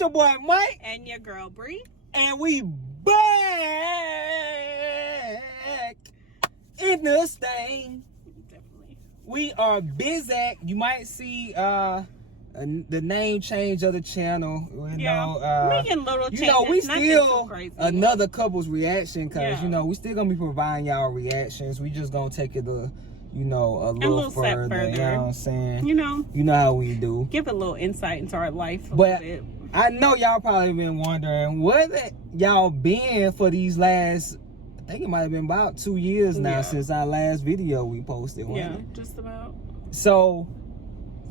It's your boy Mike. And your girl Bree. And we back in this thing. Definitely. We are busy. You might see the name change of the channel. Making little changes. We still another couple's reaction because we still gonna be providing y'all reactions. We just gonna take it a little further. You know what I'm saying? You know how we do. Give a little insight into our life. But I know y'all probably been wondering where y'all been for these last. I think it might have been about 2 years now since our last video we posted. Just about. So,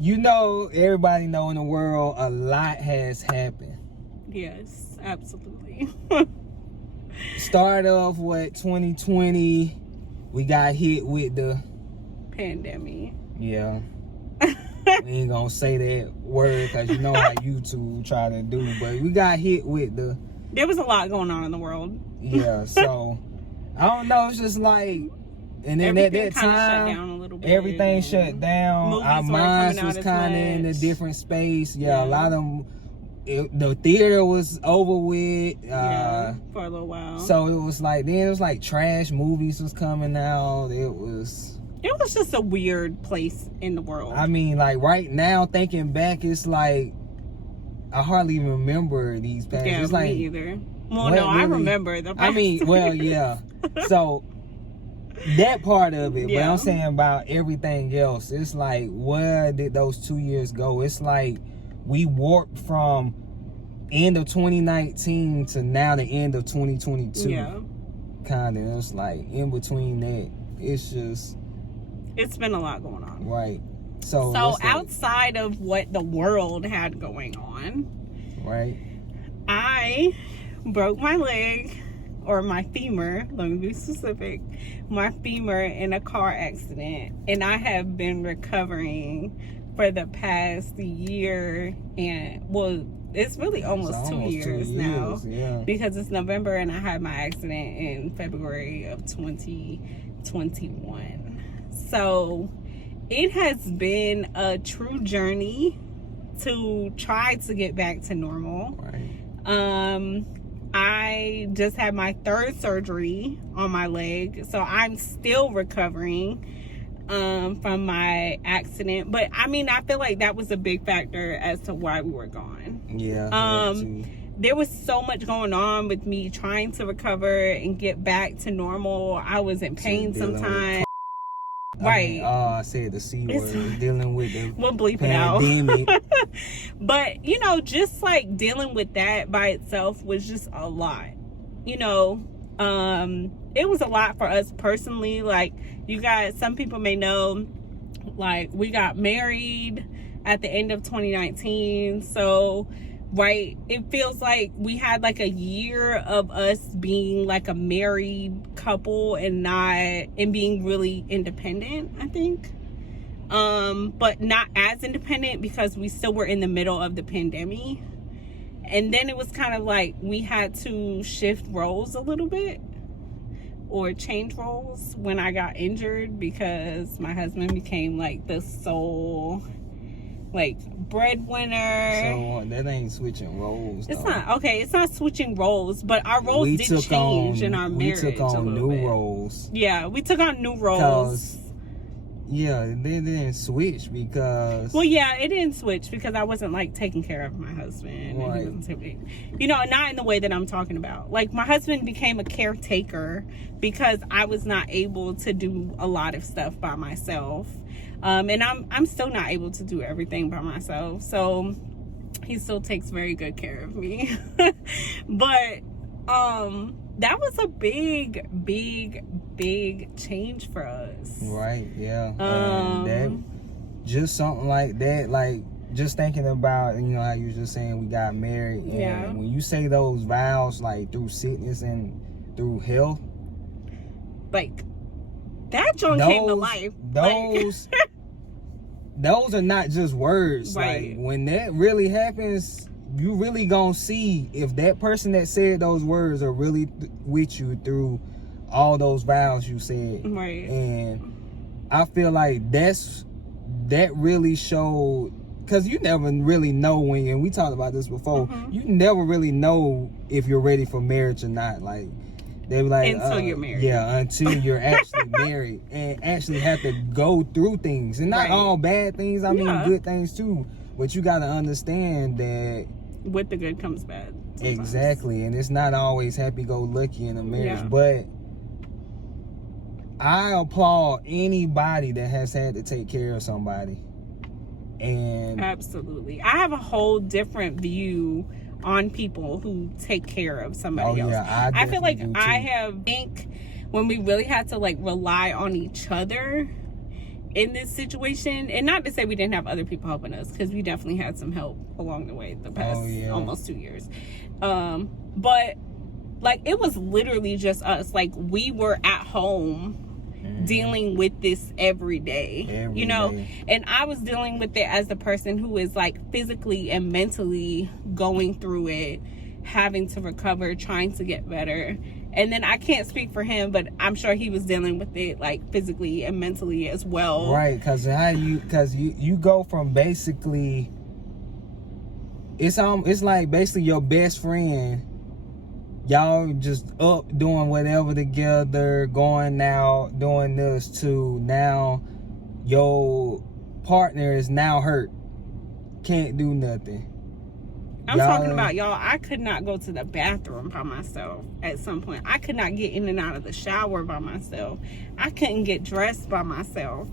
everybody know in the world a lot has happened. Yes, absolutely. Start off 2020, we got hit with the pandemic. Yeah. We ain't gonna say that word because you know how YouTube try to do, but we got hit with the. There was a lot going on in the world. Yeah, so I don't know. It's just like, and then at that time, shut down a little bit, everything shut down. Our minds was kind of in a different space. Yeah, a lot of them. The theater was over with. For a little while. So it was like trash movies was coming out. It was just a weird place in the world. I mean, like right now, thinking back, it's like I hardly even remember these past. Yeah, it's like, me either. Well, no, I remember the past. I mean, well, yeah. So that part of it, but I'm saying about everything else. It's like, where did those 2 years go? It's like we warped from end of 2019 to now the end of 2022. Yeah. Kind of. It's like in between that, it's been a lot going on. Right. So outside of what the world had going on, right, I broke my leg, or my femur, let me be specific, my femur in a car accident, and I have been recovering for the past year, and it's really almost 2 years now, because it's November and I had my accident in February of 2021. So it has been a true journey to try to get back to normal. Right. I just had my third surgery on my leg, so I'm still recovering from my accident. But I mean, I feel like that was a big factor as to why we were gone. Yeah. There was so much going on with me trying to recover and get back to normal. I was in pain sometimes. Right. I said the C word. Dealing with the we'll bleep pandemic. It out. But, just like dealing with that by itself was just a lot. It was a lot for us personally. Like, you guys, some people may know, like, we got married at the end of 2019. So, right, it feels like we had like a year of us being like a married couple and being really independent, I think. But not as independent because we still were in the middle of the pandemic. And then it was kind of like we had to shift roles a little bit, or change roles when I got injured, because my husband became like the sole breadwinner. So that ain't switching roles. It's not switching roles, but our roles did change in our marriage. We took on new roles. Yeah, we took on new roles. Yeah, they didn't switch because. Well, yeah, it didn't switch because I wasn't like taking care of my husband. Right. And he wasn't not in the way that I'm talking about. Like, my husband became a caretaker because I was not able to do a lot of stuff by myself. And I'm still not able to do everything by myself. So he still takes very good care of me. But that was a big change for us. Right, yeah. That, just something like that, like just thinking about, how you were just saying we got married. And when you say those vows, like through sickness and through health, like that joint came to life. Those are not just words. Right. Like, when that really happens, you really gonna see if that person that said those words are really with you through all those vows you said. Right. And I feel like that really showed because you never really know when, and we talked about this before, Mm-hmm. you never really know if you're ready for marriage or not. Like, they be like, until you're married. Yeah, until you're actually married and actually have to go through things. And not Right. all bad things, I mean Yeah. good things too. But you got to understand that with the good comes bad. Sometimes. exactly, and it's not always happy-go-lucky in a marriage. Yeah. But I applaud anybody that has had to take care of somebody. And Absolutely. I have a whole different view on people who take care of somebody else. Yeah, I feel like definitely do, I too. think when we really had to like rely on each other in this situation, and not to say we didn't have other people helping us, because we definitely had some help along the way the past almost 2 years. But like it was literally just us. Like we were at home dealing with this every day, Every you know, day. and I was dealing with it as the person who is like physically and mentally going through it, having to recover, trying to get better. And then I can't speak for him, but I'm sure he was dealing with it like physically and mentally as well. Right, because you go from basically, it's like basically your best friend, y'all just up doing whatever together, going out, doing this, to now your partner is now hurt, can't do nothing. I'm talking about, y'all, I could not go to the bathroom by myself at some point. I could not get in and out of the shower by myself. I couldn't get dressed by myself.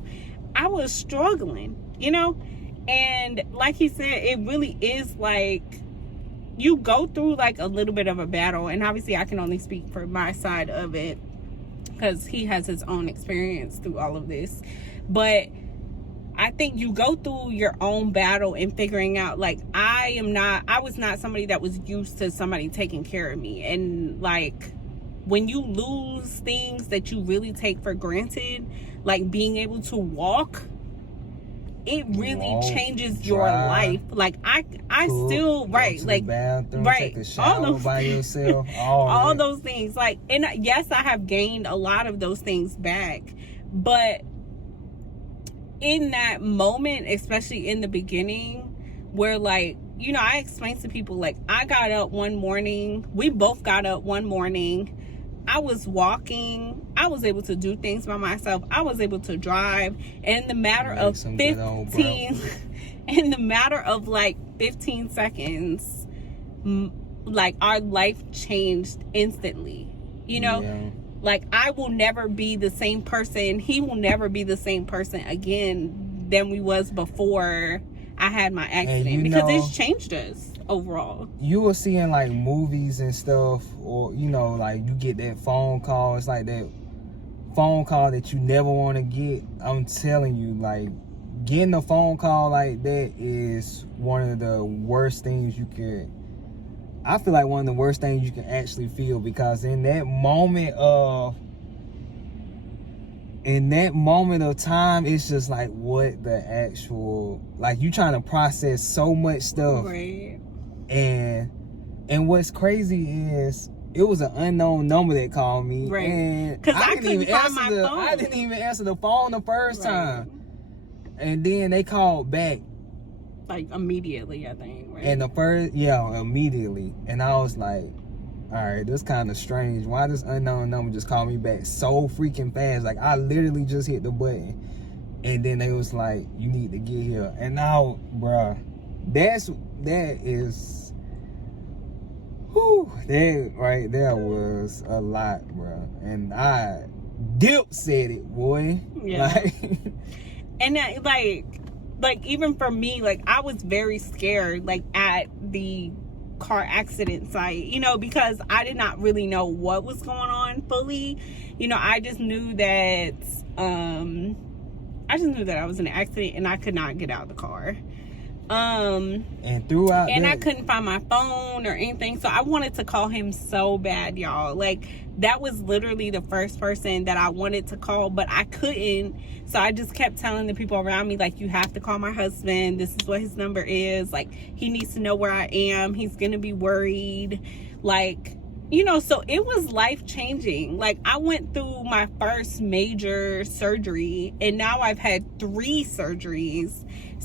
I was struggling, you know? And like he said, it really is like you go through like a little bit of a battle. And obviously I can only speak for my side of it because he has his own experience through all of this. But I think you go through your own battle and figuring out, like, I was not somebody that was used to somebody taking care of me. And like, when you lose things that you really take for granted, like being able to walk, it really changes your life. Like I Cook, still, right, like, bathroom, right, take a shower by yourself, all those things. Like, and yes, I have gained a lot of those things back, but in that moment, especially in the beginning, where like, you know, I explained to people, like, I got up one morning, we both got up one morning, I was walking, I was able to do things by myself, I was able to drive, and in the matter of 15 in the matter of like 15 seconds, like our life changed instantly, you know? Yeah. Like, I will never be the same person. He will never be the same person again than we was before I had my accident, because it's changed us overall. You were seeing like movies and stuff, or you know, like you get that phone call. It's like that phone call that you never want to get. I'm telling you, like, getting a phone call like that is one of the worst things you could. I feel like one of the worst things you can actually feel, because in that moment of time, it's just like, what the actual, like, you trying to process so much stuff. Right. And what's crazy is it was an unknown number that called me. Right. And because I couldn't find my phone. I didn't even answer the phone the first time. And then they called back. Like immediately, I think. Right? And immediately. And I was like, all right, this kind of strange. Why this unknown number just called me back so freaking fast? Like, I literally just hit the button. And then they was like, you need to get here. And now, bruh, that is, whew, that right there was a lot, bruh. And Dip said it, boy. Yeah. Like, and that, like even for me, like, I was very scared, like, at the car accident site, you know, because I did not really know what was going on fully. You know, I just knew that I was in an accident and I could not get out of the car. And throughout and that, I couldn't find my phone or anything, so I wanted to call him so bad, y'all. Like, that was literally the first person that I wanted to call, but I couldn't. So I just kept telling the people around me, like, you have to call my husband. This is what his number is. Like, he needs to know where I am. He's gonna be worried. Like, you know, so it was life-changing. Like, I went through my first major surgery, and now I've had 3 surgeries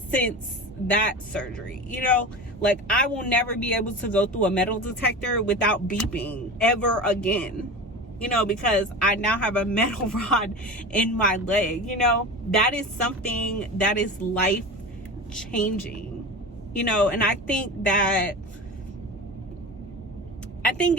since that surgery. You know, like, I will never be able to go through a metal detector without beeping ever again, you know, because I now have a metal rod in my leg. You know, that is something that is life-changing, you know. And I think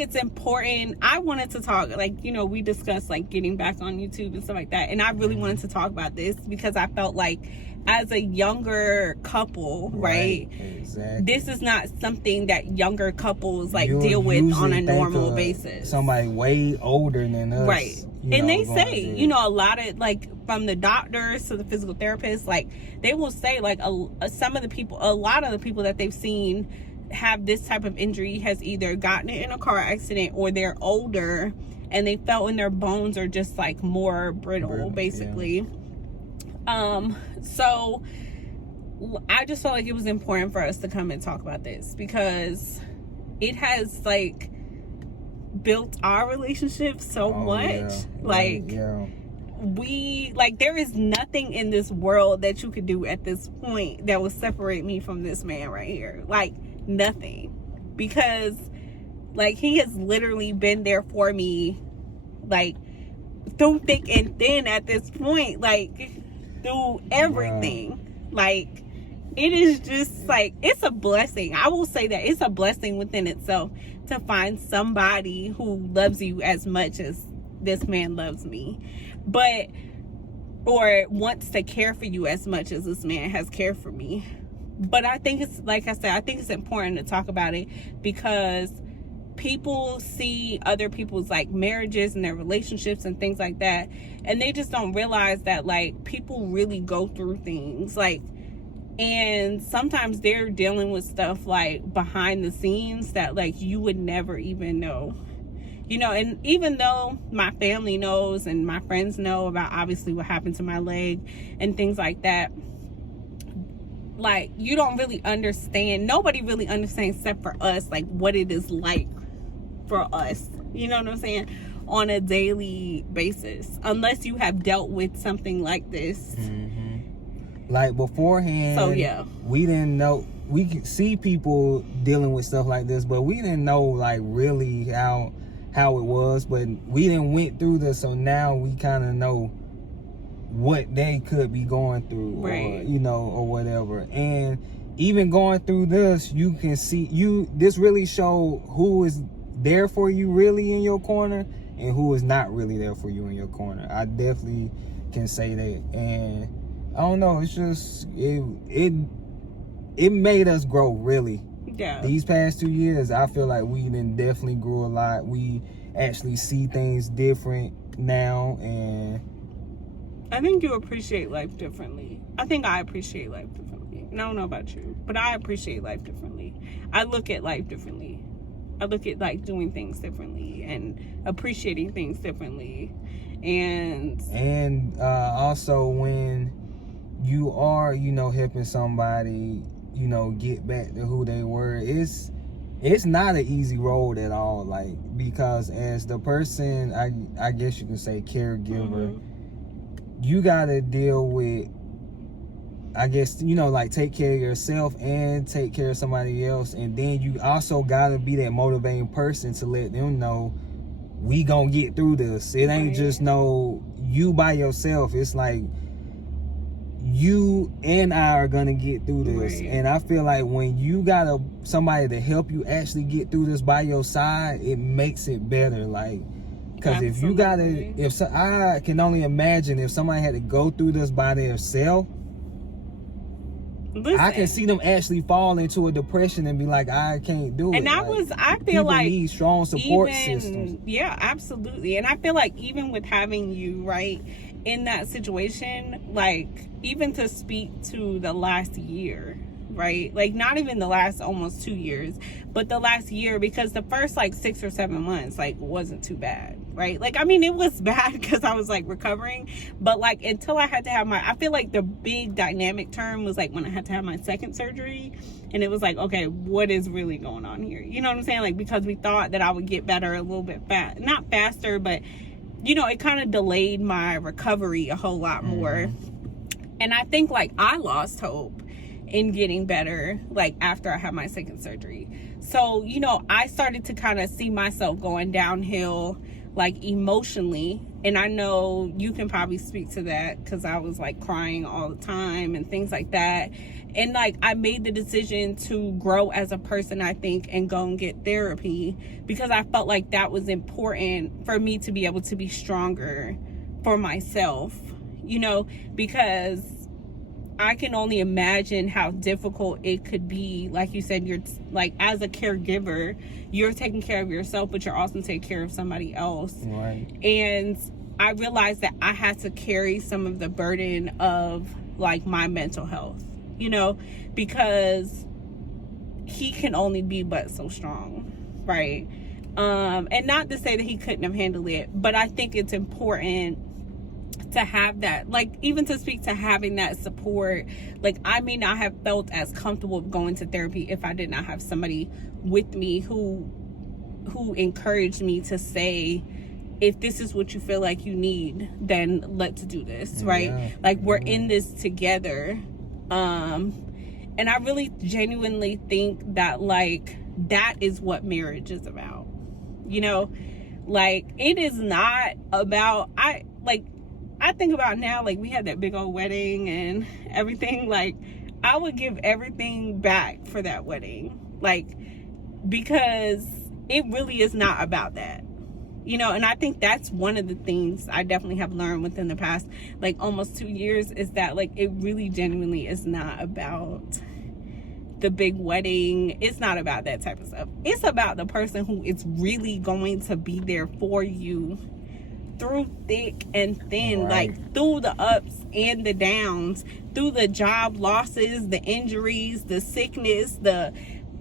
it's important. I wanted to talk, like, you know, we discussed like getting back on YouTube and stuff like that, and I really wanted to talk about this because I felt like, as a younger couple, right? Exactly. This is not something that younger couples like deal with on a normal basis. Somebody way older than us, right? And they say, you know, a lot of, like, from the doctors to the physical therapists, like, they will say, like, a lot of the people that they've seen have this type of injury has either gotten it in a car accident, or they're older and they felt in their bones are just like more brittle basically. Yeah. So I just felt like it was important for us to come and talk about this because it has like built our relationship so much. We, like, there is nothing in this world that you could do at this point that will separate me from this man right here. Like, nothing. Because, like, he has literally been there for me, like, through thick and thin at this point. Like, through everything. Wow. Like, it is just, like, it's a blessing. I will say that it's a blessing within itself to find somebody who loves you as much as this man loves me. But, or wants to care for you as much as this man has cared for me. But I think it's, like I said, I think it's important to talk about it because people see other people's like marriages and their relationships and things like that, and they just don't realize that, like, people really go through things, like, and sometimes they're dealing with stuff like behind the scenes that, like, you would never even know, you know. And even though my family knows and my friends know about obviously what happened to my leg and things like that, like, you don't really understand, nobody really understands except for us, like, what it is like for us, you know what I'm saying, on a daily basis, unless you have dealt with something like this. Like, beforehand, so yeah, we didn't know, we could see people dealing with stuff like this, but we didn't know, like, really how it was, but we didn't went through this, so now we kind of know what they could be going through, right, or, you know, or whatever. And even going through this, you can see, this really show who is there for you really in your corner and who is not really there for you in your corner. I definitely can say that. And I don't know, it's just, it made us grow, really. Yeah. These past 2 years, I feel like we then definitely grew a lot. We actually see things different now, and I think you appreciate life differently. I think I appreciate life differently. And I don't know about you, but I appreciate life differently. I look at life differently. I look at, like, doing things differently and appreciating things differently. And also when you are, you know, helping somebody, you know, get back to who they were, it's not an easy road at all. Like, because as the person, I guess you can say caregiver, you gotta deal with, I guess, you know, like, take care of yourself and take care of somebody else. And then you also gotta be that motivating person to let them know we gonna get through this. It ain't just no you by yourself. It's like you and I are gonna get through this. Right. And I feel like when you got somebody to help you actually get through this by your side, it makes it better. Like, because if you gotta, I can only imagine if somebody had to go through this by themselves. Listen, I can see them actually fall into a depression and be like, I can't do it. And I feel like need strong support systems. Yeah, absolutely. And I feel like even with having you, right, in that situation, like, even to speak to the last year, right? Like, not even the last almost 2 years, but the last year, because the first like 6 or 7 months like wasn't too bad, right? Like, I mean, it was bad because I was like recovering, but like until I had to have I feel like the big dynamic term was like when I had to have my second surgery, and it was like, okay, what is really going on here? You know what I'm saying? Like, because we thought that I would get better a little bit not faster, but you know, it kind of delayed my recovery a whole lot more. And I think like I lost hope in getting better like after I had my second surgery. So, you know, I started to kind of see myself going downhill like emotionally, and I know you can probably speak to that because I was like crying all the time and things like that. And like I made the decision to grow as a person, I think, and go and get therapy, because I felt like that was important for me to be able to be stronger for myself, you know, because I can only imagine how difficult it could be. Like you said, you're like, as a caregiver, you're taking care of yourself, but you're also taking care of somebody else. Right. And I realized that I had to carry some of the burden of like my mental health, you know, because he can only be but so strong, right? And not to say that he couldn't have handled it, but I think it's important to have that, like, even to speak to having that support. Like, I may not have felt as comfortable going to therapy if I did not have somebody with me who encouraged me to say, if this is what you feel like you need, then let's do this, right? Yeah. Like, we're in this together. And I really genuinely think that like that is what marriage is about, you know? Like, it is not about, I think about now, like, we had that big old wedding and everything. Like, I would give everything back for that wedding, like, because it really is not about that, you know? And I think that's one of the things I definitely have learned within the past, like, almost 2 years, is that, like, it really genuinely is not about the big wedding. It's not about that type of stuff. It's about the person who is really going to be there for you through thick and thin, right. Like through the ups and the downs, through the job losses, the injuries, the sickness, the,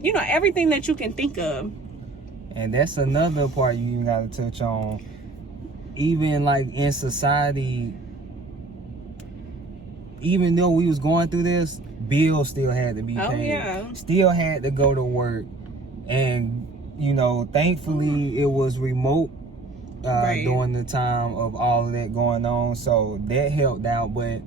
you know, everything that you can think of. And that's another part you even got to touch on. Even like in society, even though we was going through this, bills still had to be paid. Oh, yeah. Still had to go to work. And, you know, thankfully it was remote Right. during the time of all of that going on, so that helped out. But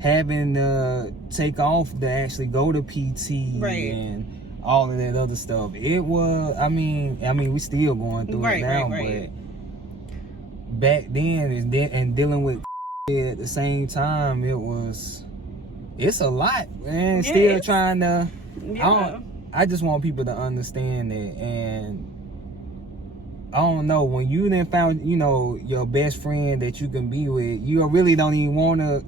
having to take off to actually go to PT, right. and all of that other stuff, it was, I mean we still going through right, it now, right. But back then and dealing with at the same time, it's a lot, man. Yeah, still trying to, yeah. I just want people to understand that. And I don't know, when you then found, you know, your best friend that you can be with, you really don't even want to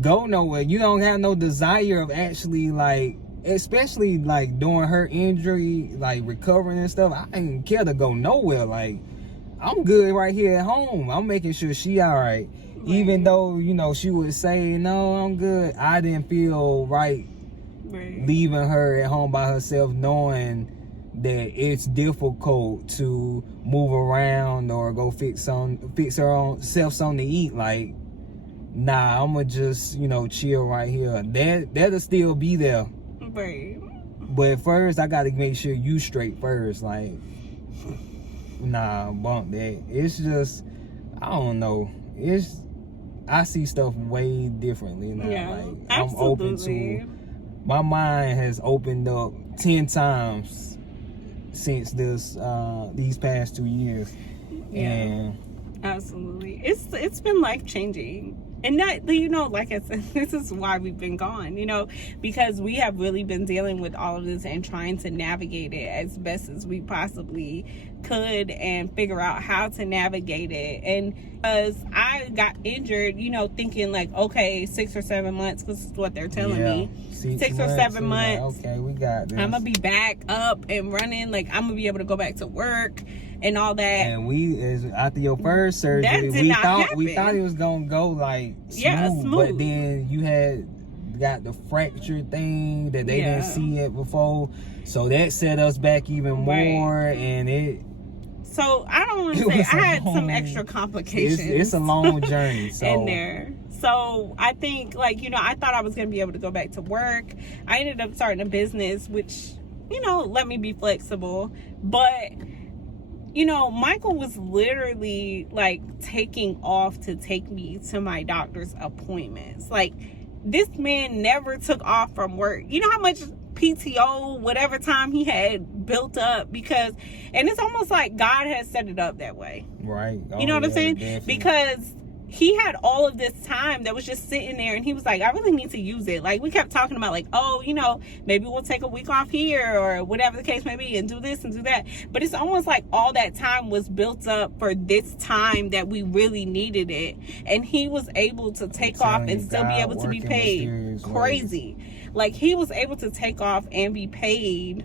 go nowhere. You don't have no desire of actually, like, especially like during her injury, like recovering and stuff, I didn't care to go nowhere. Like, I'm good right here at home. I'm making sure she all right. Even though, you know, she would say, no, I'm good. I didn't feel right leaving her at home by herself, knowing that it's difficult to move around or go fix her own self something to eat. Like, nah, I'ma just, you know, chill right here. That'll still be there. Right. But first, I gotta make sure you straight first. Like, nah, bump that. It's just, I don't know. I see stuff way differently now. Yeah, like, absolutely. I'm open to, my mind has opened up 10 times since these past 2 years. Yeah, and absolutely. It's been life-changing. And that, you know, like I said, this is why we've been gone, you know, because we have really been dealing with all of this and trying to navigate it as best as we possibly could and figure out how to navigate it. And because I got injured, you know, thinking like, okay, 6 or 7 months, because it's what they're telling me. 6 or 7 months. Okay, we got this. I'm going to be back up and running. Like, I'm going to be able to go back to work and all that. And after your first surgery, we thought it was gonna go like smooth, but then you had got the fracture thing that they didn't see it before. So that set us back even more, and it. So I don't want to say I had some extra complications. It's a long journey in there. So I think, like, you know, I thought I was going to be able to go back to work. I ended up starting a business, which, you know, let me be flexible. But, you know, Michael was literally, like, taking off to take me to my doctor's appointments. Like, this man never took off from work. You know how much PTO, whatever time he had built up, because, and it's almost like God has set it up that way. Right. You know what I'm saying? Definitely. Because he had all of this time that was just sitting there, and he was like, I really need to use it. Like, we kept talking about, like, oh, you know, maybe we'll take a week off here or whatever the case may be and do this and do that. But it's almost like all that time was built up for this time that we really needed it. And he was able to take off and still be able to be paid. Crazy. Like, he was able to take off and be paid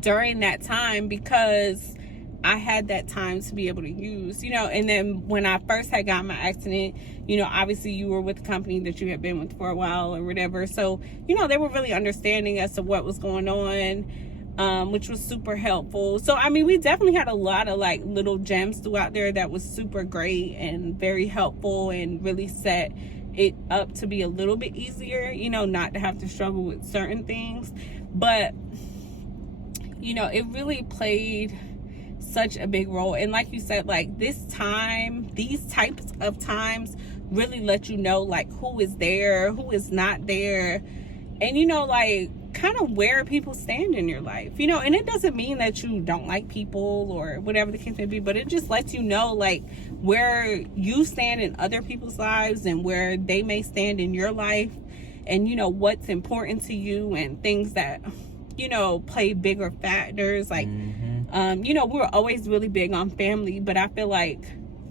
during that time because I had that time to be able to use, you know. And then when I first had gotten my accident, you know, obviously you were with the company that you had been with for a while or whatever. So, you know, they were really understanding as to what was going on, which was super helpful. So, I mean, we definitely had a lot of, like, little gems throughout there that was super great and very helpful and really set it up to be a little bit easier, you know, not to have to struggle with certain things. But, you know, it really played such a big role. And like you said, like, this time, these types of times really let you know, like, who is there, who is not there, and, you know, like, kind of where people stand in your life, you know. And it doesn't mean that you don't like people or whatever the case may be, but it just lets you know, like, where you stand in other people's lives and where they may stand in your life, and, you know, what's important to you and things that, you know, play bigger factors. Like, you know, we were always really big on family, but I feel like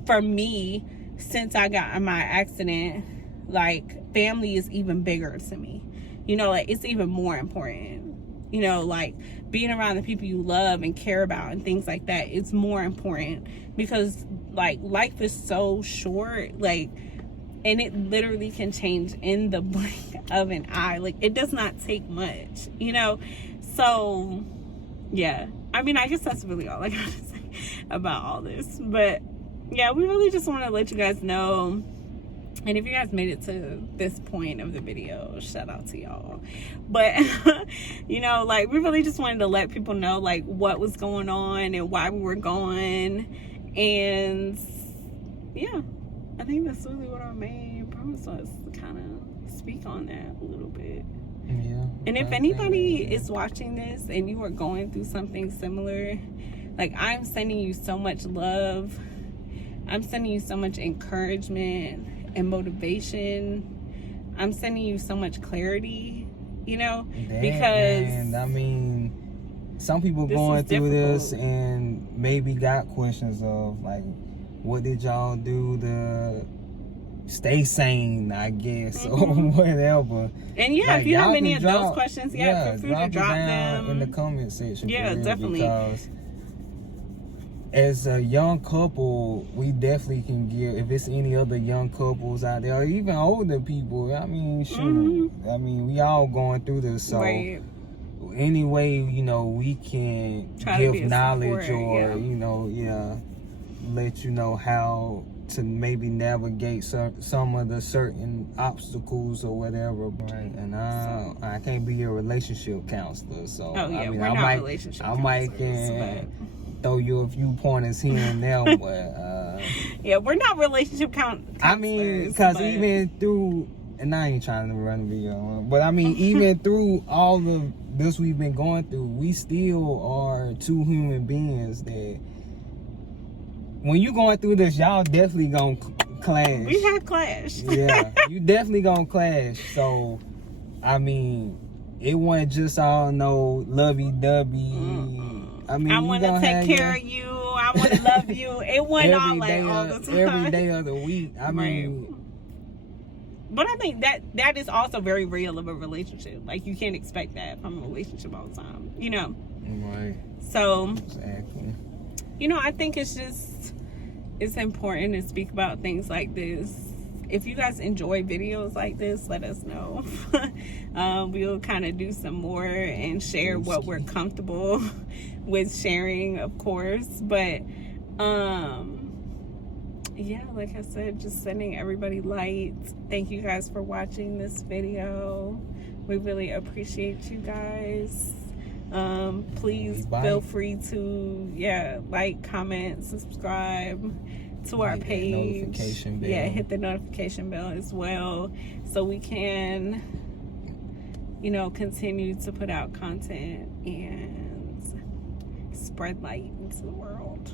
for me, since I got in my accident, like, family is even bigger to me. You know, like, it's even more important. You know, like, being around the people you love and care about and things like that is more important, because, like, life is so short, like, and it literally can change in the blink of an eye. Like, it does not take much, you know. So, yeah. I mean, I guess that's really all I gotta say about all this. But, yeah, we really just want to let you guys know. And if you guys made it to this point of the video, shout out to y'all. But, you know, like, we really just wanted to let people know, like, what was going on and why we were going. And, yeah, I think that's really what our main purpose was, to kind of speak on that a little bit. Yeah. And if anybody is watching this and you are going through something similar, like, I'm sending you so much love. I'm sending you so much encouragement and motivation. I'm sending you so much clarity, you know, because, and I mean, some people going through this and maybe got questions of, like, what did y'all do to stay sane, I guess, or whatever. And yeah, like, if you have any of those questions, feel free to drop them in the comment section. Yeah, definitely. Because as a young couple, we definitely can give, if it's any other young couples out there, or even older people, I mean, shoot, I mean, we all going through this, so any way, you know, we can give knowledge or, you know, let you know how to maybe navigate some of the certain obstacles or whatever, right? And I can't be a relationship counselor, so I mean, I might throw you a few pointers here and there, but yeah, we're not relationship counselors. I mean, because even through, and I ain't trying to run a video, but I mean, even through all of this we've been going through, we still are two human beings that, when you going through this, y'all definitely gonna clash. We have clashed. Yeah, you definitely gonna clash. So, I mean, it wasn't just all no lovey-dovey. I mean, I want to take care of you. I want to love you. It wasn't all like all the time. Every day of the week. I mean, but I think that is also very real of a relationship. Like, you can't expect that from a relationship all the time, you know. Right. So, exactly. You know, I think it's important to speak about things like this, if you guys enjoy videos like this, let us know. We'll kind of do some more and share what we're comfortable with sharing, of course. But yeah, like I said, just sending everybody light. Thank you guys for watching this video. We really appreciate you guys. Please feel free to like, comment, subscribe to our page. Notification bell. Yeah, hit the notification bell as well, so we can, you know, continue to put out content and spread light into the world.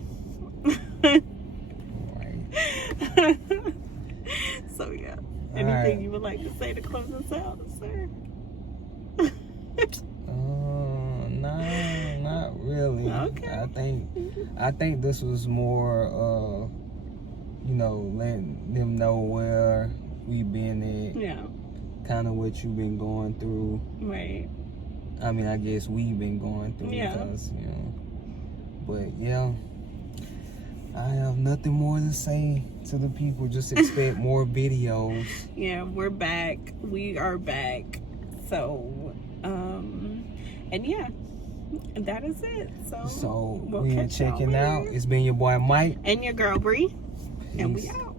Right. So yeah, anything you would like to say to close us out, sir? No, not really. Okay. I think this was more you know, letting them know where we've been at. Yeah. Kind of what you've been going through. Right. I mean, I guess we've been going through because, you know. But yeah, I have nothing more to say to the people. Just expect more videos. Yeah, we're back. We are back. So, and yeah, that is it. So we'll we are checking out. It's been your boy Mike and your girl Bree, and we out.